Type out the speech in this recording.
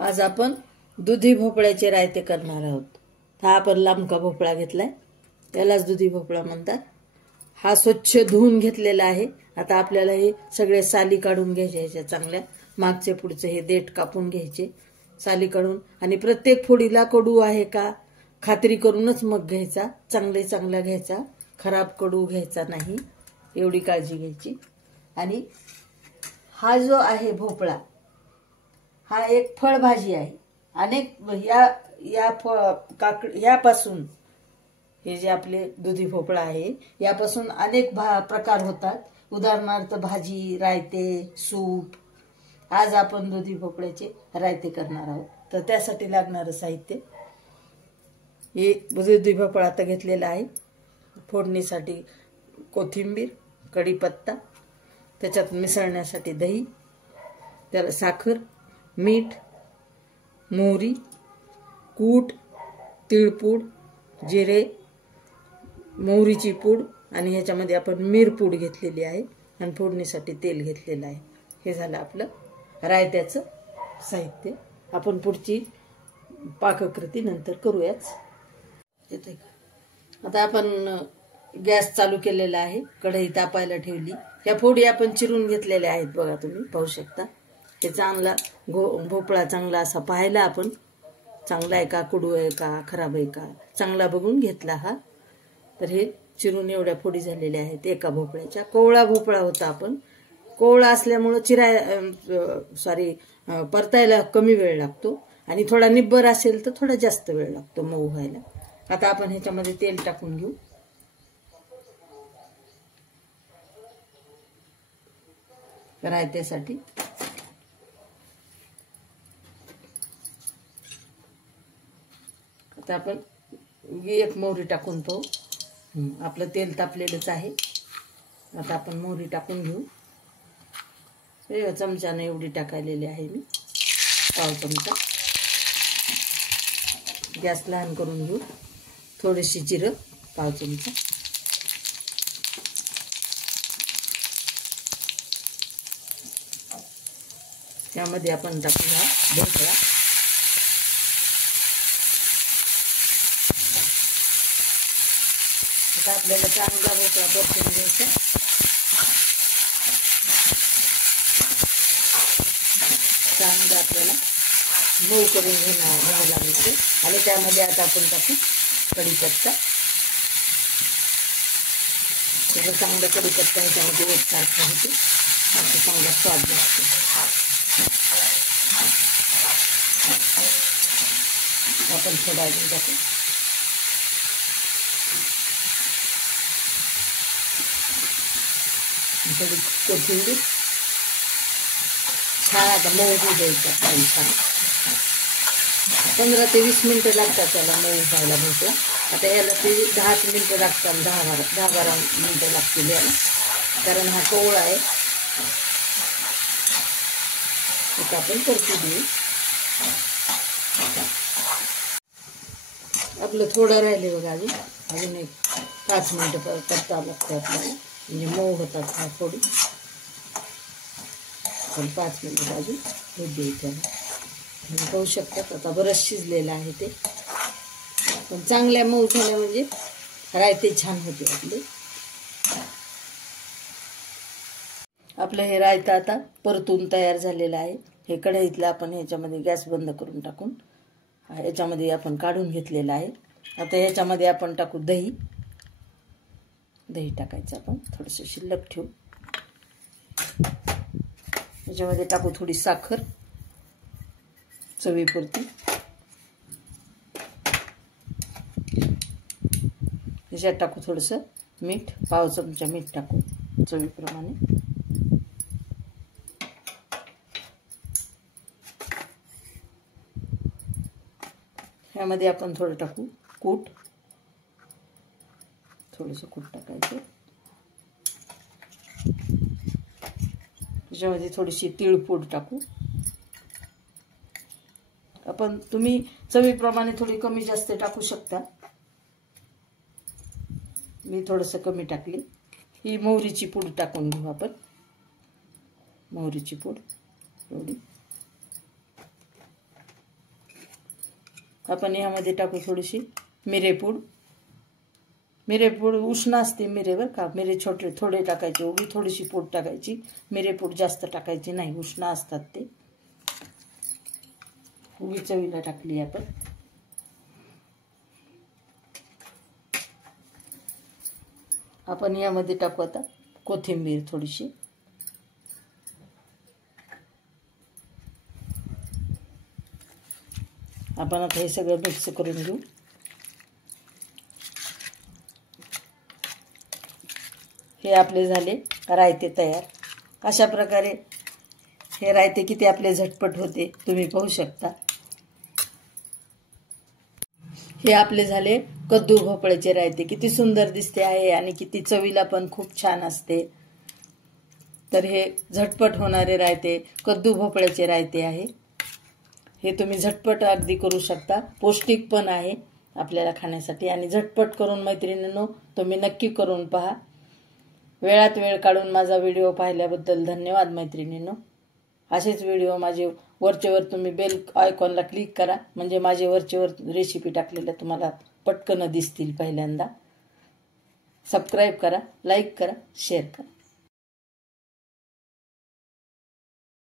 आज आपण दुधी भोपळ्याचे रायते करणार आहोत। हा आपण लांबका भोपळा घेतलाय, त्यालाच दुधी भोपळा म्हणतात। हा स्वच्छ धुवून घेतलेला आहे। आता आपल्याला हे सगळे साली काढून घ्यायचे, याच्या चांगल्या मागचे पुढचे हे देठ कापून घ्यायचे साली काढून, आणि प्रत्येक फोडीला कडू आहे का खात्री करूनच मग घ्यायचा। चांगला घ्यायचा, खराब कडू घ्यायचा नाही, एवढी काळजी घ्यायची। आणि हा जो आहे भोपळा, हा एक फळभाजी आहे। अनेक यापासून हे जे आपले दुधी भोपळा आहे यापासून अनेक प्रकार होतात। उदाहरणार्थ भाजी, रायते, सूप। आज आपण दुधी भोपळ्याचे रायते करणार आहोत। तर त्यासाठी लागणारे साहित्य हे दुधी भोपळा आता घेतलेला आहे। फोडणीसाठी कोथिंबीर, कढीपत्ता, त्याच्यात मिसळण्यासाठी दही, त्याला साखर, मीठ, मोहरी, कूट, तिळपूड, जिरे, मोहरीची पूड, आणि ह्याच्यामध्ये आपण मिरपूड घेतलेली आहे, आणि फोडणीसाठी तेल घेतलेलं आहे। हे झालं आपलं रायत्याचं साहित्य। आपण पुढची पाककृती नंतर करूयाच। आता आपण गॅस चालू केलेला आहे, कढई तापायला ठेवली। ह्या फोडी आपण चिरून घेतलेल्या आहेत, बघा तुम्ही पाहू शकता। हे चांगला भोपळा चांगला असा पाहायला आपण, चांगला आहे का, कडू आहे का, खराब आहे का, चांगला बघून घेतला हा। तर हे चिरून एवढ्या फोडी झालेल्या आहेत एका भोपळ्याच्या। कोवळा भोपळा होता, आपण कोवळा असल्यामुळे परतायला कमी वेळ लागतो, आणि थोडा निब्बर असेल तर थोडा जास्त वेळ लागतो मऊ व्हायला। आता आपण ह्याच्यामध्ये तेल टाकून घेऊ। रायत्यासाठी आता आपण एक मोहरी टाकून पाहू। आपलं तेल तापलेलंच आहे। आता आपण मोहरी टाकून घेऊ। हे चमच्याने एवढी टाकायलेली आहे मी, पाव चमचा। गॅस लहान करून घेऊ। थोडीशी जिरं, पाव चमचा। त्यामध्ये आपण टाकूया भोपळा। आता आपल्याला चांगला भोपळा परतून घ्यायचा। चांगला आपल्याला मऊ करून घ्यायला लागते, आणि त्यामध्ये आता आपण टाकू कढीपत्ता। त्याचा चांगला कढीपत्ता ह्याच्यामध्ये एकसारखा होते, आता चांगला स्वाद लागतो। आपण थोडा अजून टाकू। थोडी कोथिंबीर, छान आता मऊ होऊ द्यायचा छान। 15 ते 20 मिनिटं लागतात त्याला मऊ व्हायला भोपळा। आता याला ते 10 मिनिटं लागतात, 10-12 मिनिटं लागतील याला, कारण हा कोवळा आहे। आता आपण परतू देऊ। आपलं थोडं राहिले बघा, अजून एक 5 मिनिटं परतावं लागतं आपल्याला, म्हणजे मऊ होतात हा फोडी। पण 5 मिनिटं अजून होऊ दे त्याला। पाहू शकतात आता बरंच शिजलेलं आहे ते, पण चांगल्या मऊ झाल्या म्हणजे रायते छान होते आपले। आपलं हे रायता आता परतून तयार झालेलं आहे। हे कढईतलं आपण ह्याच्यामध्ये गॅस बंद करून टाकून ह्याच्यामध्ये आपण काढून घेतलेलं आहे। आता ह्याच्यामध्ये आपण टाकू दही। दही टाकायचं आपण, थोडंसं शिल्लक ठेवू। ह्याच्यामध्ये टाकू थोडी साखर चवीपुरती। ह्याच्यात टाकू थोडंसं मीठ, पाव चमचा मीठ टाकू चवीप्रमाणे। ह्यामध्ये आपण थोडं टाकू कूट, थोडंसं कूट टाकायचं। त्याच्यामध्ये थोडीशी तिळपूड टाकू आपण। तुम्ही चवीप्रमाणे थोडी कमी जास्त टाकू शकता, मी थोडंसं कमी टाकली। ही मोहरीची पूड टाकून घेऊ आपण, मोहरीची पूड एवढी। आपण यामध्ये टाकू थोडीशी मिरेपूड. मिरेपूड उष्ण असते मिरे बरं का. मिरे छोटे थोडे टाकायचे, उभी थोडीशी पूड टाकायची. मिरेपूड जास्त टाकायची नाही, उष्ण असतात ते. उभी चवीला टाकली आपण. आपण यामध्ये टाकू आता कोथिंबीर थोडीशी. आपण आता हे सगळं मिक्स करून घेऊ. हे आपले झाले रायते तयार. अशा प्रकारे हे रायते किती आपले झटपट होते तुम्ही पाहू शकता. हे आपले झाले कद्दू भोपळ्याचे रायते. किती सुंदर दिसते आहे आणि किती चवीला पण खूप छान असते. तर हे झटपट होणारे रायते कद्दू भोपळ्याचे रायते आहे. हे तुम्ही झटपट अगदी करू शकता. पौष्टिक पण आहे आपल्याला खाण्यासाठी आणि झटपट करून मैत्रिणींनो तुम्ही नक्की करून पहा. वेळात वेळ काढून माझा व्हिडिओ पाहिल्याबद्दल धन्यवाद मैत्रिणींनो. असेच व्हिडिओ माझे वरचेवर तुम्ही बेल आयकॉनला क्लिक करा, म्हणजे माझे वरचेवर रेसिपी टाकलेल्या तुम्हाला पटकन दिसतील पहिल्यांदा. सबस्क्राईब करा, लाईक करा, शेअर करा.